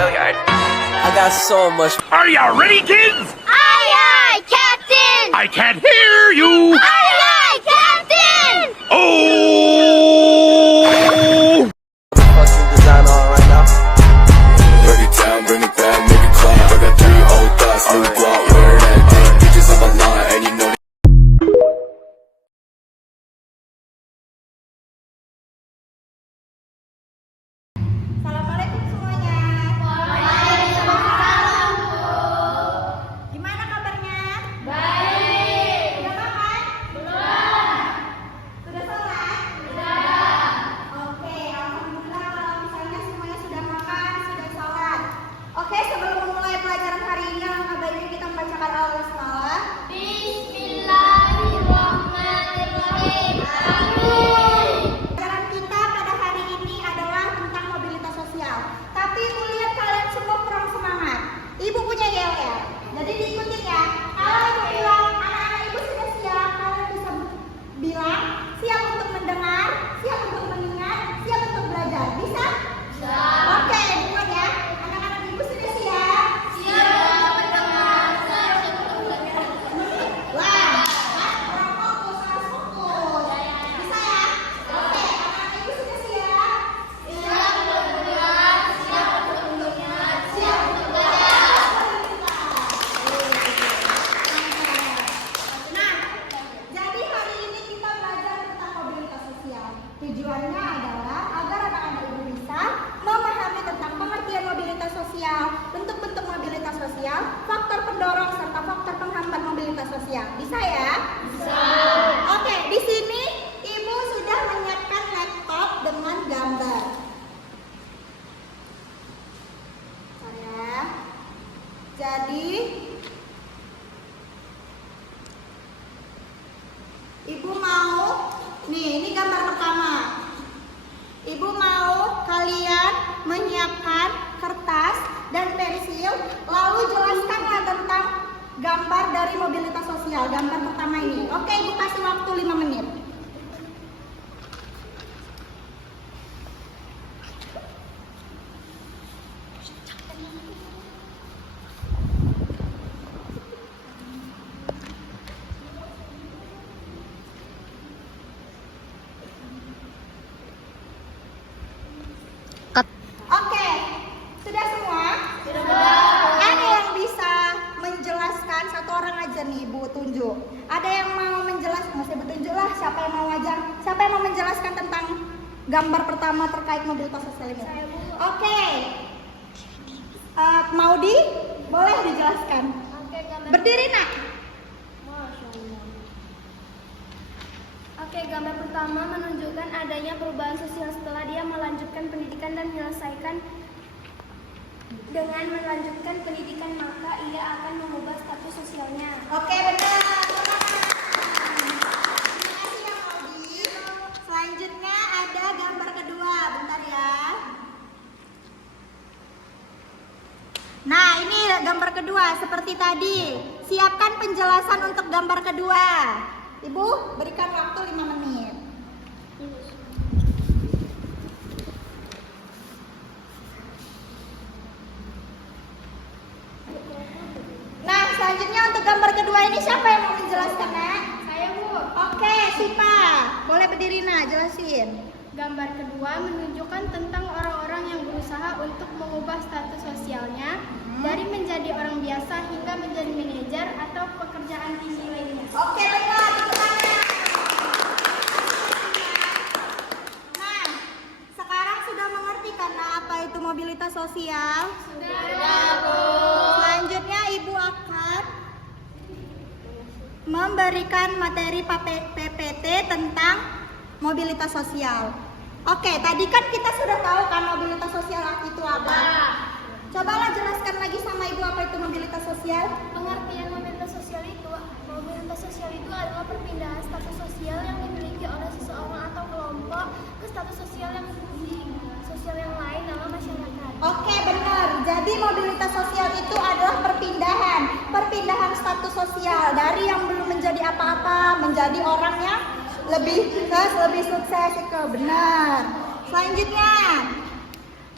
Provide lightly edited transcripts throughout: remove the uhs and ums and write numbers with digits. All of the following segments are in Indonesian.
Hilliard. I got so much. Are you ready, kids? Aye, aye, Captain! I can't hear you. Aye, aye, Captain! Oh! Fucking design on right now. Break it down, bring it back, make it clap. I got 3 old thoughts, new guap, wear that dick. Bitches on my line, and you know. Assalamualaikum semuanya. Waalaikumsalam, Bu. Gimana kabarnya? Baik. Sudah makan? Belum. Sudah sholat? Sudah. Oke, alhamdulillah kalau misalnya semuanya sudah makan, sudah sholat. Oke, sebelum memulai pelajaran hari ini, alangkah baiknya kita membacakan al-basmalah. Bismillahirrahmanirrahim. Amin. Pelajaran kita pada hari ini adalah tentang mobilitas sosial. Tapi Ibu lihat kalian semua kurang semangat. Ibu punya yel-yel. Jadi diikutin ya. Kalau Ibu bilang anak-anak Ibu sudah siap, kalian bisa bilang siap untuk mendengar, siap untuk mengingat, siap untuk belajar. Bisa? Bisa. Oke, buat ya. Anak-anak Ibu sudah siap? Siap mendengar, siap untuk belajar. Wah, kurang fokus, harus fokus. Bisa ya? Oke, anak-anak Ibu sudah siap? Siap untuk mendengar, siap untuk mengingat, siap untuk belajar. Nah, jadi hari ini kita belajar tentang mobilitas sosial. Tujuannya adalah agar anak-anak Ibu bisa memahami tentang pengertian mobilitas sosial, bentuk-bentuk mobilitas sosial, faktor pendorong serta faktor penghambat mobilitas sosial. Bisa ya? Bisa. Oke, di sini Ibu sudah menyiapkan laptop dengan gambar. Bentar ya. Jadi Ibu mau, nih ini gambar pertama. Ibu mau kalian menyiapkan kertas dan pensil, lalu jelaskanlah tentang gambar dari mobilitas sosial, gambar pertama ini. Oke, Ibu kasih waktu 5 menit. Oke, sudah semua? Sudah. Ada yang bisa menjelaskan, satu orang aja nih Ibu tunjuk. Ada yang mau menjelaskan, masih bertunjuk lah siapa yang mau aja. Siapa yang mau menjelaskan tentang gambar pertama terkait mobilitas sosial ini? Oke. Maudi, boleh dijelaskan? Oke, gambar. Berdiri nak. Oke, gambar pertama menunjukkan adanya perubahan sosial setelah dia melanjutkan pendidikan dan menyelesaikan. Dengan melanjutkan pendidikan, maka ia akan mengubah status sosialnya. Oke, benar. Terima kasih ya Maudi. Selanjutnya ada gambar kedua, bentar ya. Nah, ini gambar kedua seperti tadi. Siapkan penjelasan untuk gambar kedua. Ibu, berikan waktu 5 menit. Nah, selanjutnya untuk gambar kedua ini siapa yang mau menjelaskan, Nak? Saya, Bu. Oke, Sipa. Boleh berdiri, Nak, jelasin. Gambar kedua menunjukkan tentang orang-orang yang berusaha untuk mengubah status sosialnya dari menjadi orang biasa hingga menjadi manajer atau pekerjaan tinggi lainnya. Oke, benar. Tepuk tangan. Nah, sekarang sudah mengerti kan apa itu mobilitas sosial? Sudah, Bu. Selanjutnya Ibu akan memberikan materi PPT tentang mobilitas sosial. Oke, tadi kan kita sudah tahu kan mobilitas sosial itu apa? Cobalah jelaskan lagi sama Ibu apa itu mobilitas sosial. Pengertian mobilitas sosial itu adalah perpindahan status sosial yang dimiliki oleh seseorang atau kelompok ke status sosial yang lain dalam masyarakat. Oke, benar. Jadi mobilitas sosial itu adalah perpindahan status sosial dari yang belum menjadi apa-apa menjadi orang yang lebih sukses itu benar. Selanjutnya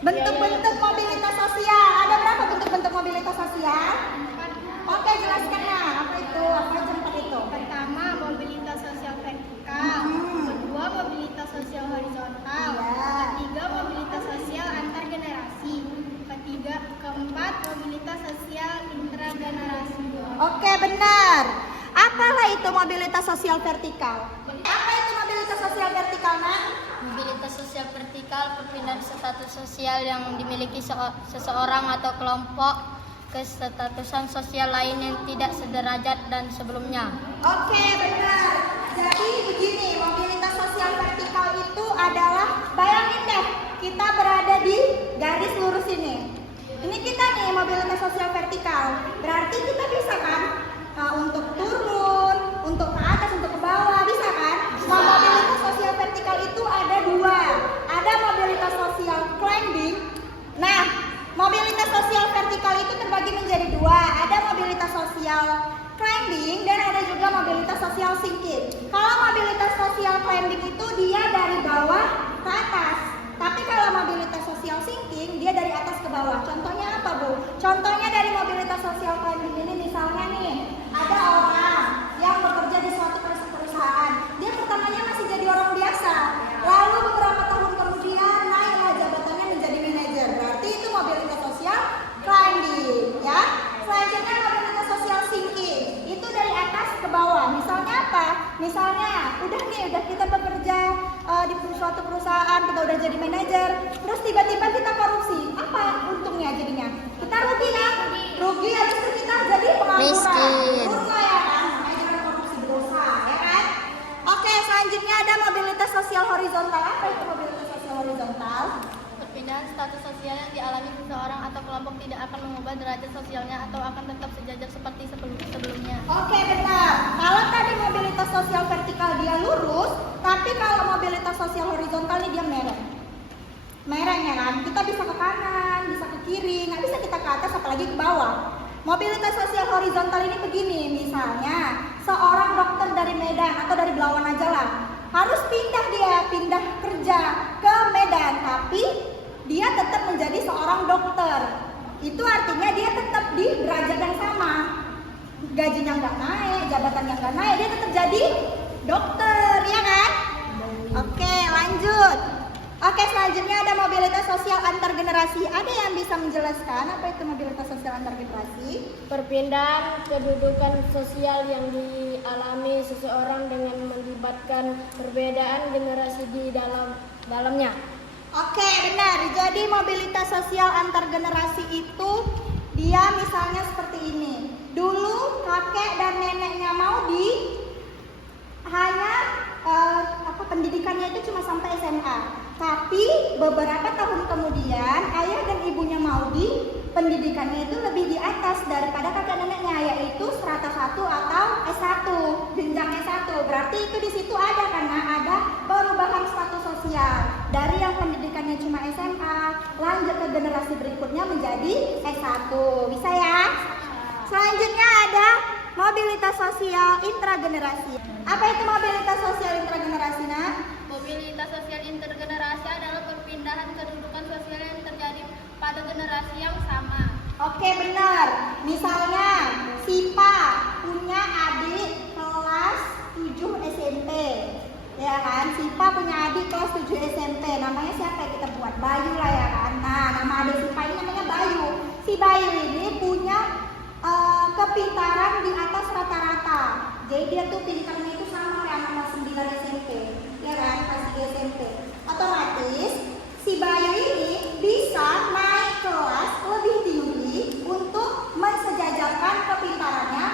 Bentuk-bentuk mobilitas sosial. Ada berapa bentuk-bentuk mobilitas sosial? Oke, jelaskan ya. Apa itu? Apa aja 4 itu? Pertama, mobilitas sosial vertikal. Kedua, mobilitas sosial horizontal. Ya. Ketiga, mobilitas sosial antar generasi. Keempat, mobilitas sosial intragenerasi. Oke, benar. Apalah itu mobilitas sosial vertikal? Apa itu mobilitas sosial vertikal, Nak? Mobilitas sosial vertikal perpindahan status sosial yang dimiliki seseorang atau kelompok ke statusan sosial lain yang tidak sederajat dan sebelumnya. Oke, benar. Jadi begini, mobilitas sosial vertikal itu adalah, bayangin deh, kita berada di garis lurus ini. Ini kita nih mobilitas sosial vertikal. Berarti kita bisa kan untuk turun, untuk ke atas, untuk ke bawah, bisa kan? Nah, mobilitas sosial vertikal itu ada 2. Ada mobilitas sosial climbing. Nah, mobilitas sosial vertikal itu terbagi menjadi 2. Ada mobilitas sosial climbing dan ada juga mobilitas sosial sinking. Kalau mobilitas sosial climbing itu dia dari bawah ke atas. Tapi kalau mobilitas sosial sinking dia dari atas ke bawah. Contohnya apa, Bu? Contohnya dari mobilitas sosial climbing ini misalnya nih, ada orang yang bekerja di suatu perusahaan. Dia pertamanya masih jadi orang biasa. Lalu beberapa tahun kemudian naiklah jabatannya menjadi manajer. Berarti itu mobilitas sosial climbing, ya. Selanjutnya mobilitas sosial sinking. Itu dari atas ke bawah. Misalnya apa? Misalnya udah kita bekerja di suatu perusahaan, kita udah jadi manajer, terus tiba-tiba kita korupsi. Apa untungnya jadinya? Kita rugi kan? Rugi, habis itu kita jadi pengangguran. Miskin. Dosa ya kan? Makanya jangan korupsi, dosa ya kan? Oke, selanjutnya ada mobilitas sosial horizontal. Apa itu mobilitas sosial horizontal? Perpindahan status sosial yang dialami seseorang atau kelompok tidak akan mengubah derajat sosialnya atau akan tetap sejajar seperti sebelumnya. Oke, benar. Kalau tadi mobilitas sosial vertikal dia lurus, tapi kalau mobilitas sosial horizontal ini dia mereng. Mereng ya kan? Kita bisa ke kanan, bisa ke kiri, nggak bisa kita ke atas apalagi ke bawah. Mobilitas sosial horizontal ini begini, misalnya seorang dokter dari Medan atau dari Belawan aja lah, harus pindah kerja ke Medan, tapi dia tetap menjadi seorang dokter. Itu artinya dia tetap di derajat yang sama. Gajinya nggak naik, jabatannya nggak naik, dia tetap jadi dokter, ya kan? Oke, lanjut. Oke, selanjutnya ada mobilitas sosial antar generasi. Ada yang bisa menjelaskan apa itu mobilitas sosial antar generasi? Perpindahan kedudukan sosial yang dialami seseorang dengan melibatkan perbedaan generasi di dalamnya. Oke, benar. Jadi mobilitas sosial antar generasi itu dia misalnya seperti ini. Dulu kakek dan neneknya Maudi hanya pendidikannya itu cuma sampai SMA. Tapi beberapa tahun kemudian ayah dan ibunya Maudi pendidikannya itu lebih di atas daripada kakek neneknya, yaitu strata 1 atau S1, jenjang S1. Berarti itu di situ ada karena ada perubahan status sosial dari yang pendidikannya cuma SMA lanjut ke generasi berikutnya menjadi S1. Bisa ya? Selanjutnya ada mobilitas sosial intragenerasi. Apa itu mobilitas sosial intragenerasi, Nak? Mobilitas sosial intergenerasi adalah perpindahan kedudukan sosial yang terjadi pada generasi yang sama. Oke, benar. Misalnya Sipa punya adik kelas 7 SMP. Ya kan? Sipa punya adik kelas 7 SMP. Namanya siapa yang kita buat? Bayu lah ya kan? Nah, nama adik Sipa ini namanya Bayu. Si Bayu ini punya kepintaran di atas rata-rata. Jadi dia tuh pintarnya itu sama kayak anak kelas 9 SMP. Ya kan? Kelas 3 SMP. Otomatis si Bayu ini bisa naik kelas lebih tinggi untuk mensejajarkan kepintarannya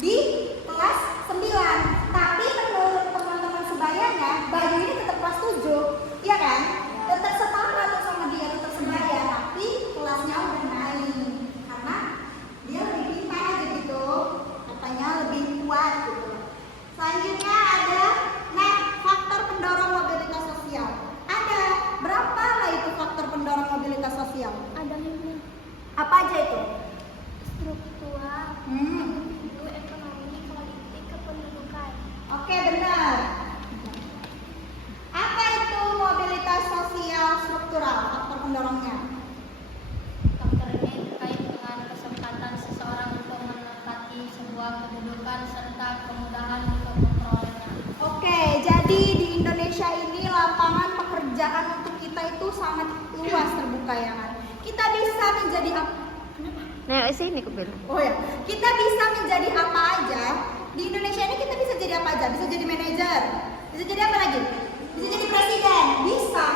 di kelas 9. Tapi menurut teman-teman sebayanya, Bayu ini tetap kelas 7, ya kan? Tetap setara tuh sama dia, tetap sebaya, tapi kelasnya udah naik karena dia lebih pintar aja gitu, katanya lebih kuat gitu. Selanjutnya ada faktor pendorong mobilitas sosial. Ada berapa lah itu faktor pendorong mobilitas sosial? Ada 5. Apa aja itu? Struktural, individu, ekonomi, politik, kependudukan. Oke, benar. Apa itu mobilitas sosial struktural, faktor pendorongnya? pekerjaan untuk kita itu sangat luas terbuka ya kan. Kita bisa menjadi apa? Oh ya, kita bisa menjadi apa aja. Di Indonesia ini kita bisa jadi apa aja? Bisa jadi manajer, bisa jadi apa lagi? Bisa jadi presiden, bisa.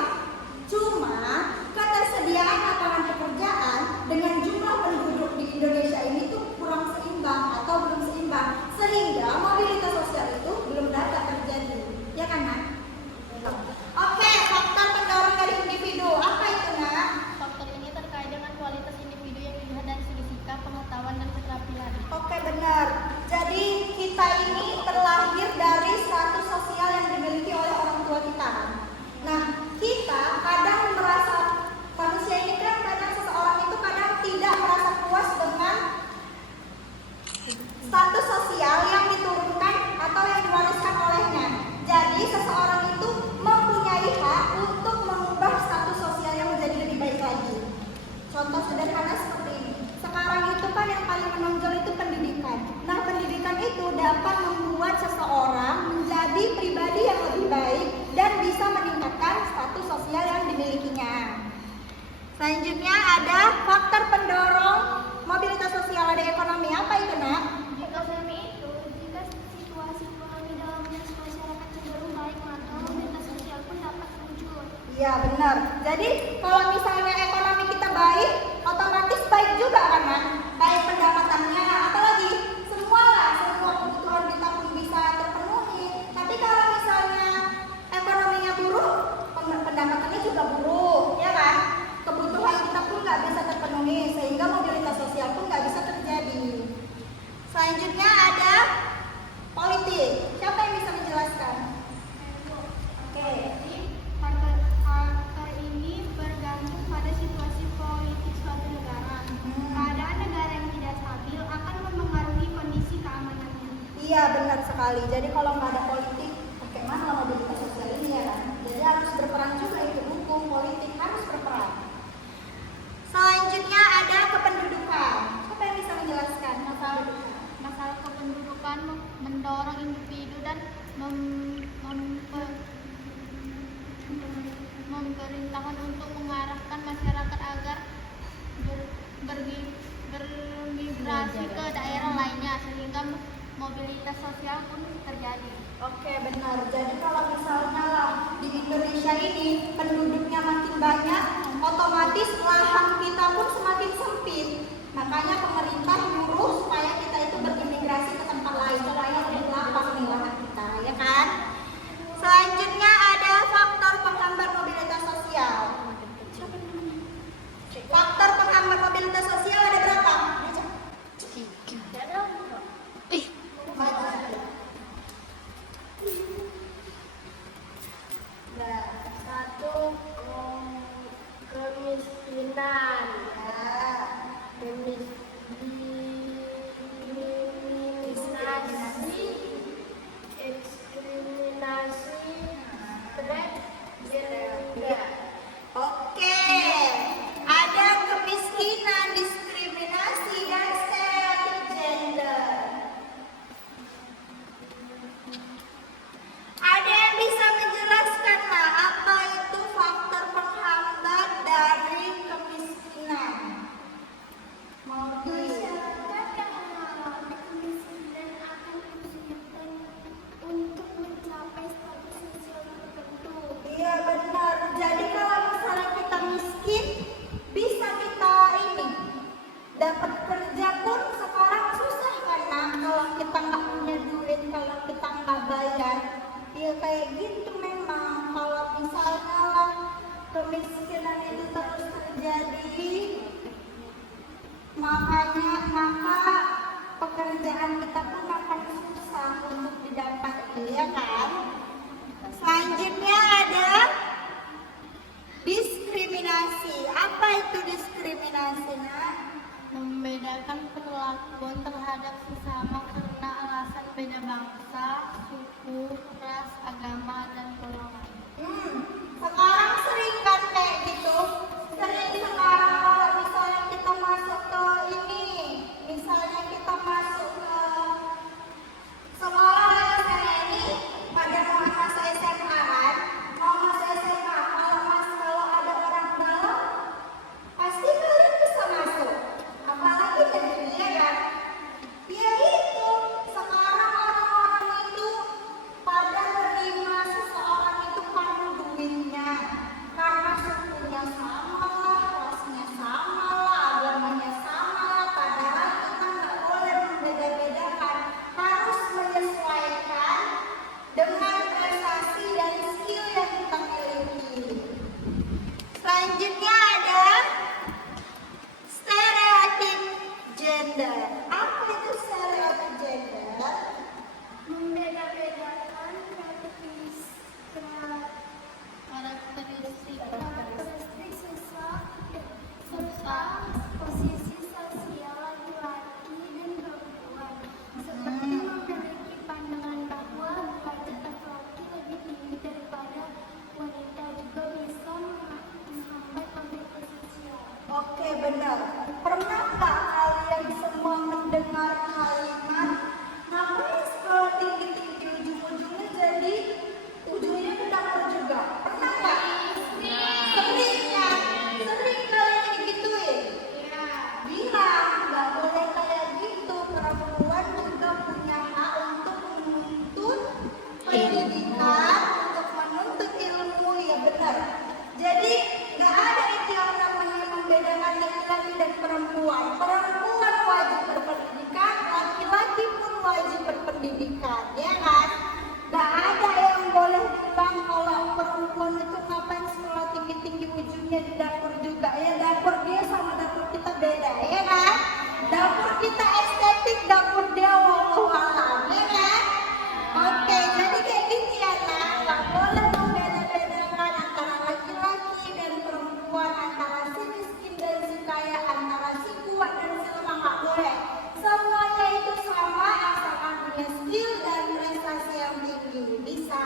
Cuma ketersediaan lapangan pekerjaan dengan jumlah penduduk di Indonesia ini tuh kurang seimbang atau belum seimbang, sehingga mobilitas sosial itu belum dapat terjadi, ya kan Nak? Oke, faktor pendorong dari individu apa itu Nak? Faktor ini terkait dengan kualitas individu yang dilihat dari segi sikap, pengetahuan, dan keterampilan. Oke, benar. Jadi kita ini terlahir dari status sosial yang dimiliki oleh orang tua kita. Nah, kita kadang merasa manusia ini kan kadang seseorang itu kadang tidak merasa puas dengan status sosial yang diturunkan atau yang diwariskan olehnya. Jadi seseorang itu mempunyai hak untuk mengubah status sosial yang menjadi lebih baik lagi. Contoh sederhana seperti ini. Sekarang itu kan yang paling menonjol itu pendidikan. Nah, pendidikan itu dapat membuat seseorang menjadi pribadi yang lebih baik dan bisa meningkatkan status sosial yang dimilikinya. Selanjutnya ada faktor pendorong mobilitas sosial, ada ekonomi. Apa itu Nak? Ekonomi itu jika situasi ekonomi dalam masyarakat cenderung baik, maka mobilitas sosial pun dapat muncul. Iya benar. Jadi kalau misalnya ekonomi kita baik, otomatis baik juga kan Nak? Baik pendapatannya, apalagi semua kebutuhan kita pun bisa terpenuhi. Tapi kalau misalnya ekonominya buruk, pendapatannya juga buruk, ya kan? Kebutuhan kita pun nggak bisa terpenuhi, sehingga mobilitas sosial pun nggak bisa terjadi. Selanjutnya ada politik. Siapa yang bisa menjelaskan? Oke. Faktor ini bergantung pada situasi politik suatu negara. Keadaan negara yang tidak stabil akan mempengaruhi kondisi keamanannya. Iya benar sekali. Jadi kalau nggak ada politik, bagaimana mobilitas sosial ini ya kan? Jadi harus berperan juga itu, hukum, politik harus berperan. Selanjutnya ada kependudukan. Siapa yang bisa menjelaskan Masalah kependudukan mendorong individu dan memerintahkan untuk mengarahkan masyarakat agar bermigrasi ke daerah lainnya sehingga mobilitas sosial pun terjadi. Oke benar. Jadi kalau misalnya lah di Indonesia ini penduduknya makin banyak, otomatis lahan kita pun semakin sempit. Makanya pemerintah nyuruh supaya kita itu berimigrasi ke tempat lain supaya lebih lapang nih lahan kita, ya kan? Selanjutnya ada faktor penghambat mobilitas sosial. Faktor penghambat mobilitas sosial ada berapa? Satu, kemiskinan, diskriminasi, ekskriminasi, gender. Oke, ada kemiskinan, diskriminasi, dan stereotip gender. Ada yang bisa menjelaskan lah apa itu faktor penghambat dari kemiskinan? Masyarakat yang mengalami kemiskinan akan kesulitan untuk mencapai status sosial tertentu. Iya benar. Jadi kalau misalnya kita miskin, bisa kita ini dapat kerja pun sekarang susah karena kalau kita nggak punya duit, kalau kita nggak bayar, ya kayak gitu memang. Kalau misalnya lah kemiskinan itu terus terjadi, maka pekerjaan kita pun akan susah untuk didapati, ya kan? Selanjutnya ada diskriminasi. Apa itu diskriminasi, Nak? Membedakan perlakuan terhadap sesama karena alasan beda bangsa, suku, ras, agama, dan golongan. Sekarang sering kan kayak gitu. Sering sekarang kalau misalnya kita masuk ke ini, misalnya kita masuk ke sekolah misalnya ini pada mau masuk SMA kan, mau masuk SMA, kalau benar. Pernah nggak kalian semua mendengar kalimat ngapain sekolah tinggi-tinggi ujung-ujungnya jadi ujungnya ke dapur juga? Pernah nggak? Sering ya? Sering kalian digituin? Bilang nggak boleh kayak gitu. Perempuan juga punya hak untuk menuntut pendidikan, untuk menuntut ilmu, ya benar. Jadi nggak ada itu yang namanya membedakan laki-laki dan perempuan. Perempuan wajib berpendidikan, laki-laki pun wajib berpendidikan, ya kan? Nggak ada yang boleh bilang kalau perempuan itu ngapain sekolah tinggi-tinggi ujungnya di dapur juga. Ya dapur dia sama dapur kita beda, ya kan? Dapur kita estetik, dapur dia wallahu alam, ya kan? Oke, jadi kayak gini ya, nah, nggak boleh membeda-bedakan antara laki-laki dan perempuan, antara si miskin dan si kaya, antara si kuat dan si lemah, nggak boleh. Semuanya itu sama asalkan punya skill dan prestasi yang tinggi. Bisa?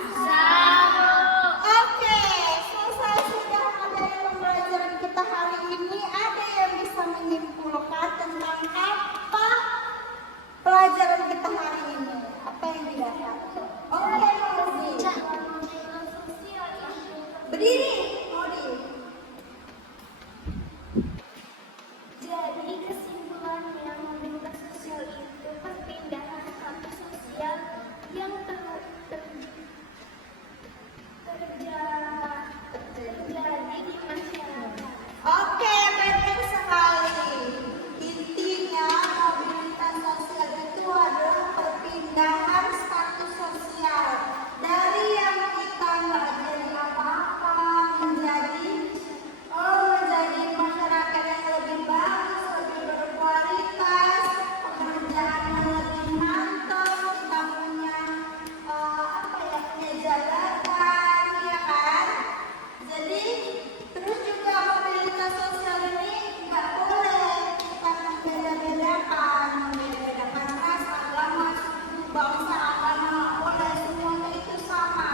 Bisa. Oke, selesai sudah materi pembelajaran kita hari ini. Ada yang bisa menyimpulkan tentang apa pelajaran kita hari ini? Apa yang didapat? Oke, makasih. Berdiri, Modi. Jadi kesimpulannya mobilitas sosial itu perpindahan status sosial yang terjadi di masyarakat. Oke, benar sekali. Intinya mobilitas sosial itu adalah perpindahan status sosial dari yang kita nggak jadi apa-apa menjadi masyarakat yang lebih bagus, lebih berkualitas, pekerjaan yang lebih mantap, kita punya punya jabatan, ya kan? Jadi terus juga mobilitas sosial ini nggak boleh kita membeda-bedakan ras, agama, suku, bangsa, agama, nggak boleh, semuanya itu sama.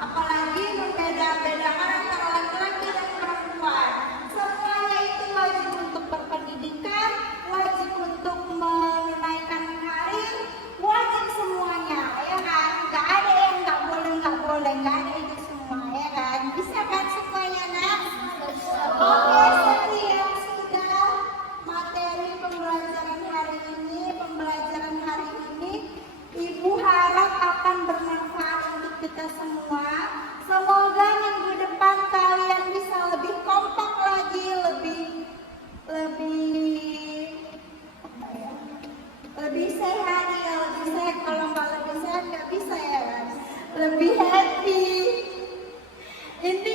Apalagi membeda-bedakan antara laki-laki dan perempuan. Semuanya itu wajib untuk berpendidikan, wajib untuk menunaikan karir, wajib semuanya, ya kan? Nggak ada yang nggak boleh, nggak ada itu semua, ya kan? Bisa kan semuanya, nak? Oke, sekian sudah materi pembelajaran hari ini. Ibu harap akan bermanfaat untuk kita semua. Semoga minggu depan kalian bisa lebih kompak lagi, lebih sehat ya, lebih sehat. Kalau nggak lebih sehat nggak bisa ya kan? Lebih happy. Ini